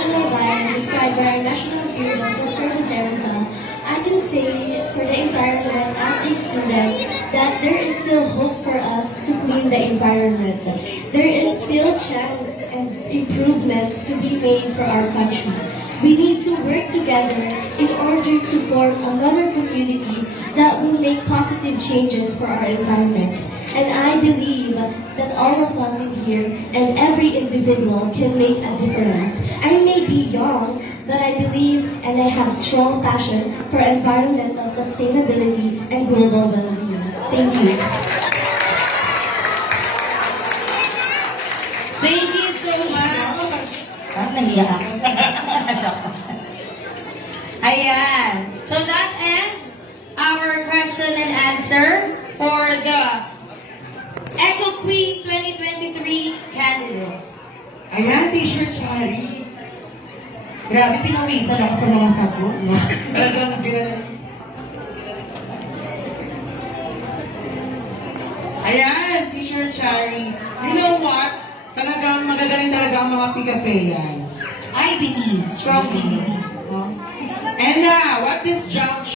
in my bio described by our national hero, Dr. Jose Rizal, I can say for the environment as a student that there is still hope for us to clean the environment. There is still chance and improvements to be made for our country. We need to work together in order to form another community that will make positive changes for our environment. And I believe that all of us in here and every individual can make a difference. I may be young, but I believe and I have strong passion for environmental sustainability and global well-being. Thank you. Thank you so much. Nahiya ako. Ayan. So that ends our question and answer for the Eco Queen 2023 candidates. Ayan, Teacher Chari. Grabe, pinawisan ako sa mga sagot, no? Talagang Ayan, Teacher Chari. You know what? Talagang magagaling talaga ang mga Picafeyans. I believe, strongly believe. And now, what this jump